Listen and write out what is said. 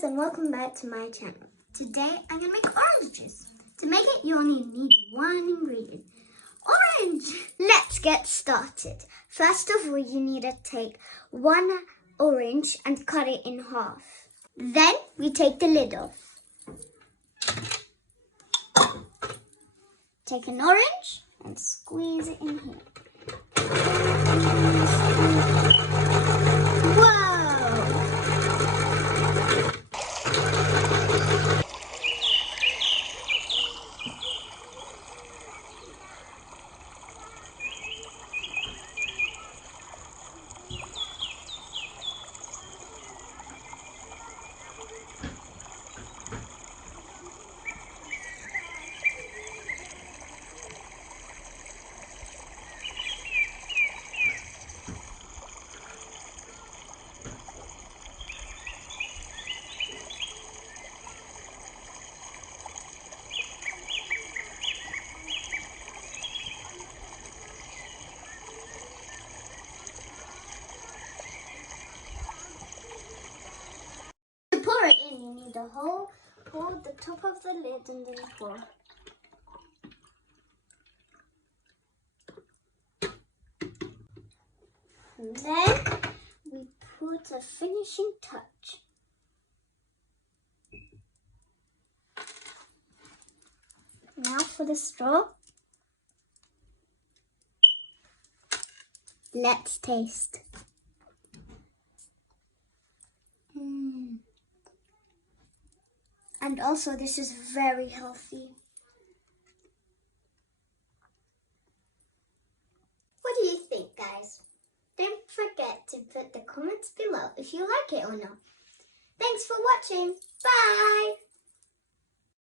guys, and welcome back to my channel. Today I'm going to make orange juice. To make it you only need one ingredient. Orange! Let's get started. First of all, you need to take one orange and cut it in half. Then we take the lid off. Take an orange and squeeze it in here. Pour it in, you need to hold the top of the lid and then pour. And then we put a finishing touch. Now for the straw. Let's taste. And also, this is very healthy. What do you think, guys? Don't forget to put the comments below if you like it or not. Thanks for watching. Bye!